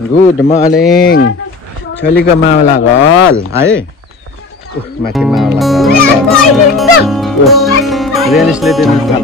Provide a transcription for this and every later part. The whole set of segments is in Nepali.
गुड मर्निङ छोलीको मावला घर है माथि मावला घर रेलिसले दिनु थाल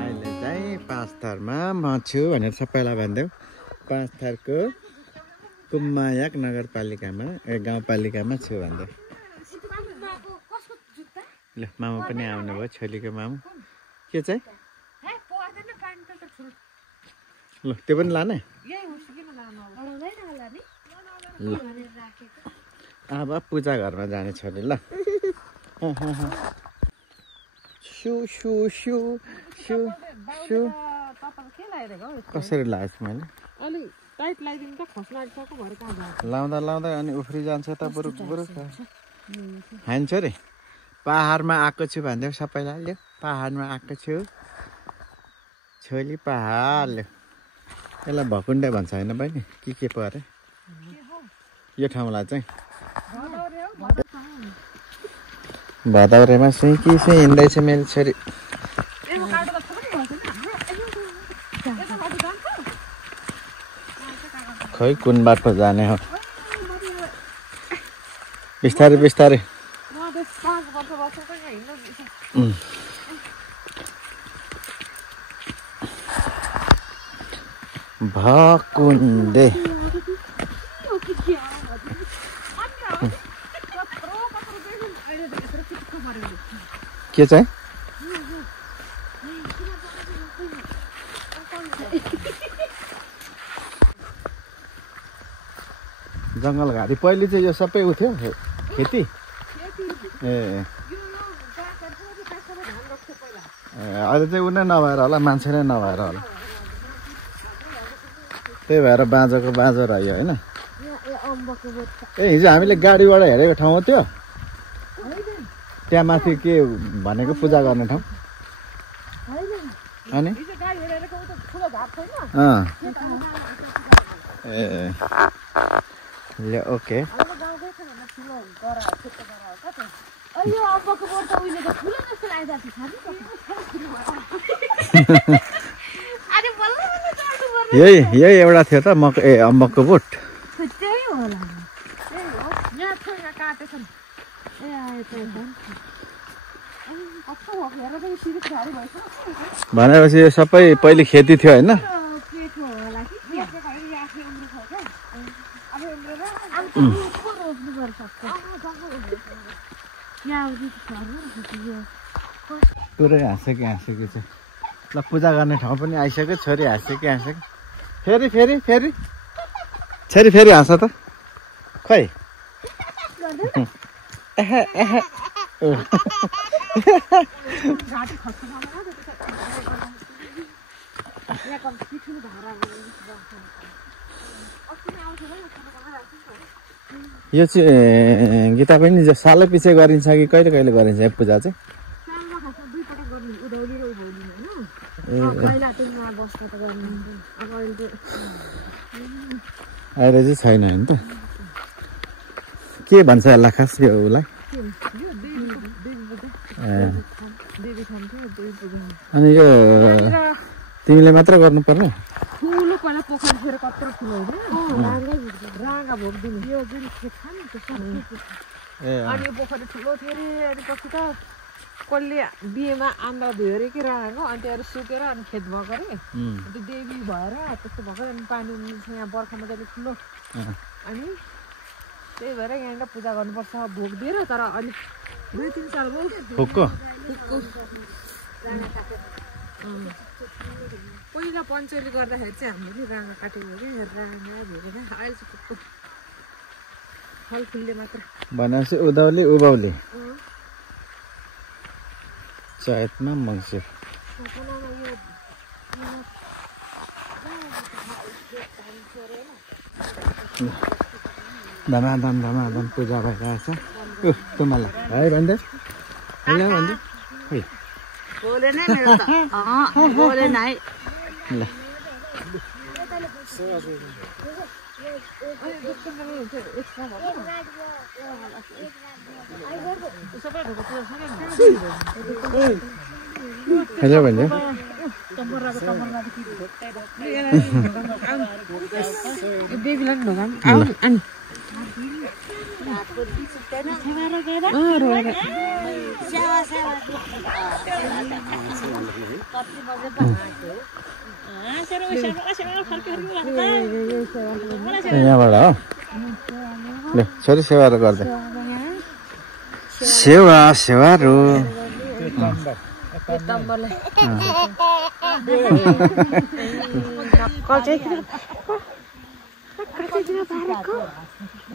अहिले चाहिँ 5 थरमा म छु भनेर सबैलाई भनिदेऊ 5 थरको कुम्मायाक नगरपालिकामा गाउँपालिकामा छु भन्दै ल मामु पनि आउनुभयो छोलीको मामु के चाहिँ ल त्यो पनि लाने ल अब पूजा घरमा जाने छोरी ल सु सु सु सु सु कसरी लगाएछु मैले लाउँदा लाउँदा अनि उफ्री जान्छ त बरु बरु हान्छ रे पहाडमा आएको छु भन्दै सबैलाई ल्यो पहाडमा आएको छु छोली पहाड ल्यो यसलाई भकुण्डा भन्छ होइन बहिनी के परे यो ठाउँलाई चाहिँ भदौरेमा चाहिँ के चाहिँ हिँड्दैछ मेरो छोरी खै कुन बाटो जाने हो बिस्तारै बिस्तारै भकुण्डे के चाहिँ जङ्गल घारी पहिले चाहिँ यो सबै उ थियो खेती ए अहिले चाहिँ उ नै नभएर होला मान्छे नै नभएर होला त्यही भएर बाँझोको बाँझो रह्यो होइन ए हिजो हामीले गाडीबाट हेरेको ठाउँ हो त्यो त्यहाँ माथि के भनेको पूजा गर्ने ठाउँ अनि ए ल ओके यही एउटा थियो त मको ए अम्बकको बोट भनेपछि यो सबै पहिले खेती थियो होइन पुरै हाँस्यो कि चाहिँ ल पूजा गर्ने ठाउँ पनि आइसक्यो छोरी हाँस्यो कि फेरि फेरि फेरि छोरी फेरि हाँस त खै यो चाहिँ गीता पनि सालै पछि गरिन्छ कि कहिले कहिले गरिन्छ यो पूजा चाहिँ अहिले चाहिँ छैन होइन त के भन्छ यसलाई खास यो उसलाई अनि यो तिमीले मात्र गर्नुपर्ने ठुलो पहिला पोखरी फेरि कत्रो ठुलो राँगा भोग्दिने यो जुन खेत छ नि त्यसमा अनि पोखरी ठुलो थियो अरे अनि पछि त कसले बिहेमा आन्द्रा धोयो अरे कि राँगाको अनि त्यहाँ सुकेर अनि खेत भएको अरे त्यो देवी भएर त्यस्तो भएको अनि पानी यहाँ बर्खा मजाले ठुलो अनि त्यही भएर यहाँनिर पूजा गर्नुपर्छ भोग दिएर तर अलिक 2-3 साल भयो पहिला पञ्चली गर्दाखेरि चाहिँ हामीले राँगा काटेको कि राँगा भेटेन अहिले चाहिँ कुक्को फलफुलले मात्र भनेपछि उधौली उभौली चैतमा मङ्सिर धमाधम पूजा भइरहेछ तुम्हालाई है भन्दै होइन भन्दै खै बोले नै मेरो त बोले नै ल हेलो भन्यो बेबीलाई पनि ढोकाम आऊ अनि यहाँबाट हो ल छोरी सेवा गर्दै सेवा सेवारो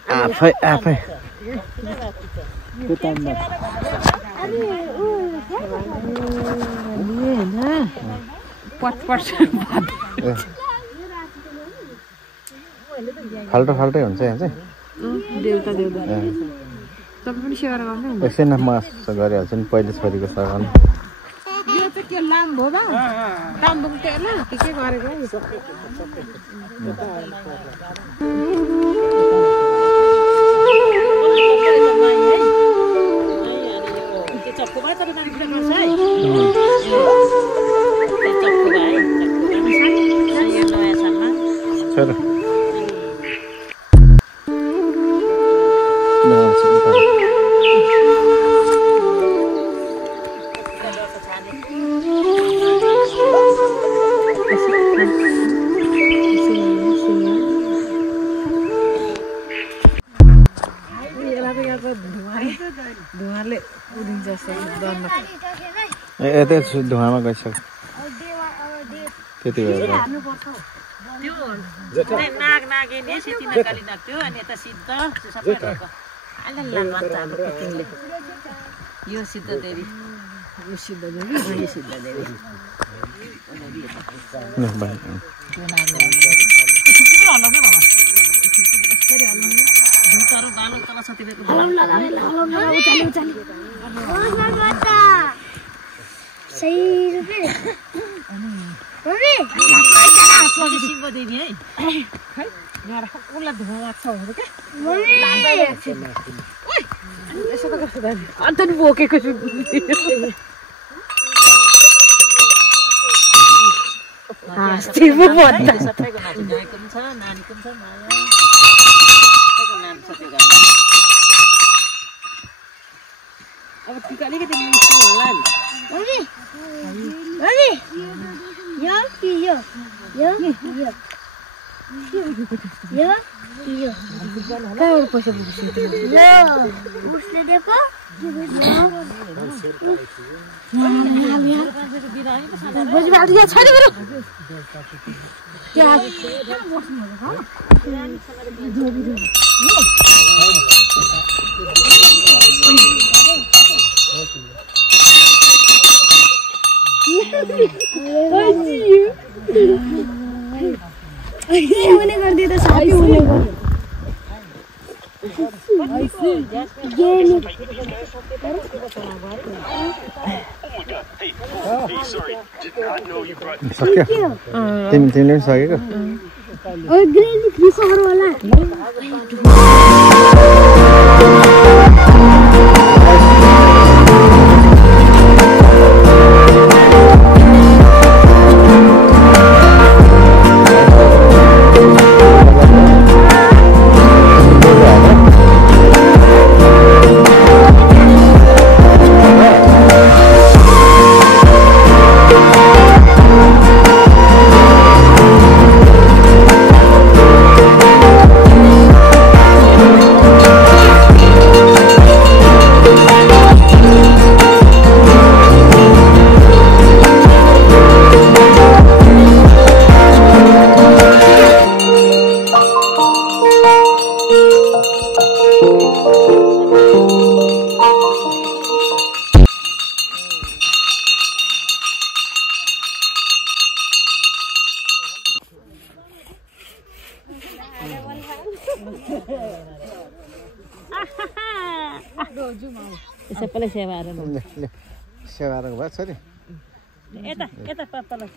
आफै आफै फाल्टो फाल्टै हुन्छ यहाँ चाहिँ देउता देउता तपाईँ पनि सेवा गर्नु एकछिन म गरिहाल्छु नि पहिले छोरीको सेवा यो चाहिँ के लाम्बो बा लाम्बो तेल के गरेको चलो धुवाले उडिन्छ यतै धुवामा गइसक्यो त्यति भएर त्यो नाग नागिनी सितिमा काली नाग थियो अनि यता सिद्ध सबै रहेको अलल्ला बच्चाहरु किटिङले यो सिद्ध देवी यो सिद्ध देवी यो सिद्ध देवी न भाइ भूतहरु बालो तल सतिबेको सही रुपे मम्मी शिव देवी है उसलाई धुवा लाग्छ भनेर क्या मम्मी अन्त नि बोकेको छु सबैको नाम गाईको पनि छ नानीको पनि छ माया सबैको नाम छ त्यो गाईमा अब टिका अलिकति मिस्नु होला नि मम्मी मम्मी यो कि यो यो यो यो कि यो कहाँबाट पैसा बोक्छु ल उसले दिएको बोजी बाल्टी यहाँ छैन मेरो हुने गरिदिए त साथी हुने सक्यो तिमीले पनि सकेको होला सबैलाई सेवाहरू सेवा भयो छोरी यता यता पापालाई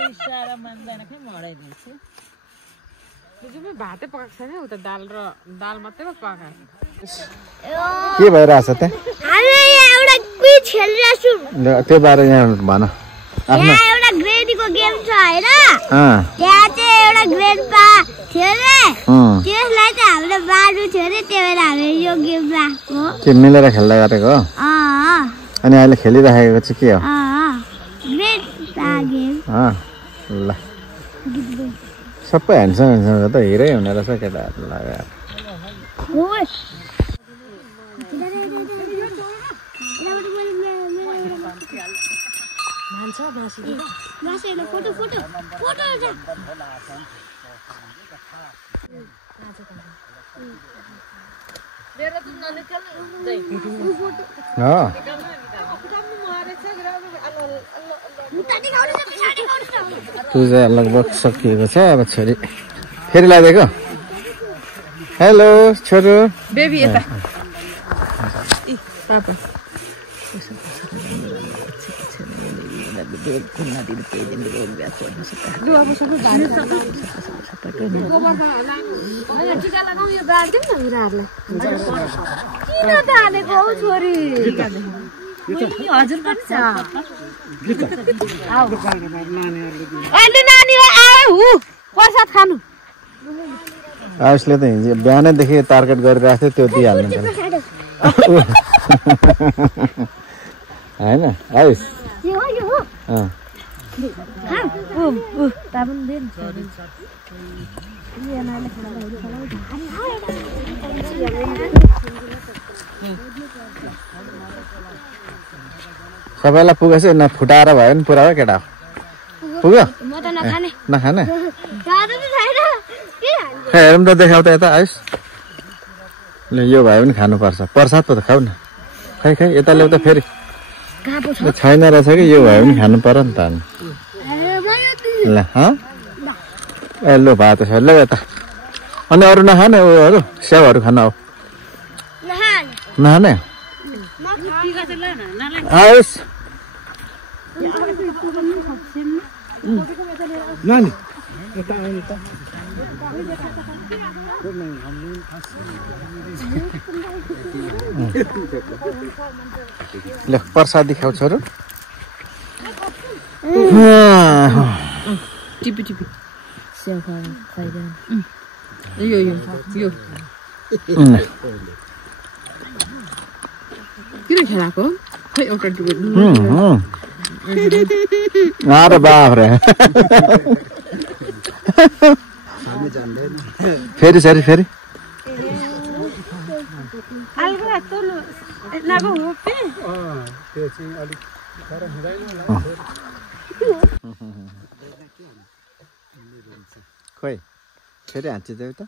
रिसाएर मान्दैन कि मडाइदिन्छु भातै पकाएको छैन उता दाल मात्रै पो पकाएको के भइरहेछ त्यहाँ हामी यहाँ एउटा क्विज खेलिरहेछौँ त्यो बारे यहाँ भन यहाँ एउटा ग्रेडीको गेम छ हैन त्यहाँ चाहिँ एउटा ग्रेड थियो रे त्यसलाई चाहिँ हामीले बाँड्नु थियो रे त्यही भएर हामीले यो गेम राखेको के मिलेर खेल्दै गरेको हो अनि अहिले खेलिराखेको चाहिँ के हो ग्रेड गेम ल सबै ह्यान्डसम त हिरै हुने रहेछ केटाहरू लगाएर पूजा लगभग सकिएको छ अब छोरी फेरि लाइदिएको हेलो छोरो बेबी यता पापा टिका लगाऊ यो बाँड्दिउँ न उनीहरूलाई किन त हानेको हौ छोरी हजुर पनि छ अहिले नानी आऊ प्रसाद खानु आयुषले त हिजो बिहानैदेखि टार्गेट गरिरहेको थियो त्यो दिइहाल्नु होइन आयुष सबैलाई पुगेछ न फुटाएर भयो नि पुरा हो केटा पुग्यो नखाने हेरौँ त देखाउ त यता आयुष ल यो भयो भने खानुपर्छ प्रसाद पो त खाऊ न खै यता ल्याउ त फेरि छैन रहेछ कि यो भयो भने खानु पर्यो नि त ल ए लो भात छ ल यता अनि अरू नखाने उयोहरू स्याउहरू खान हो नखाने आयुष नानी ल प्रसादी खाऊ छोरो टिपी स्याउ खाइदैन यो किन खेलाएको खै एउटा टिपी अरे बाप रे फेरि खोइ फेरि हाँचिदेऊ त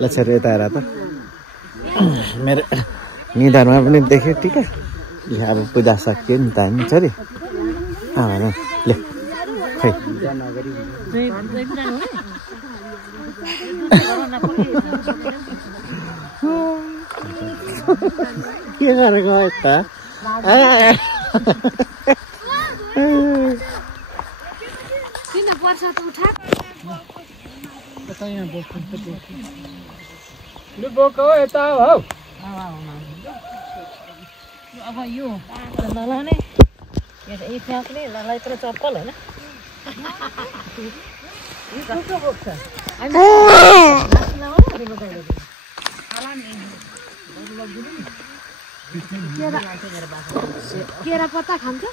ल छोरी यता हेर त मेरो निधारमा पनि देखेँ टिका अब पूजा सकियो नि त होइन छोरी ले खै के गरेको यता किन प्रसाद उठा अब यो नलाने एक फ्याँक्ने नलाई तर चप्पल होइन केरा पत्ता खान्छ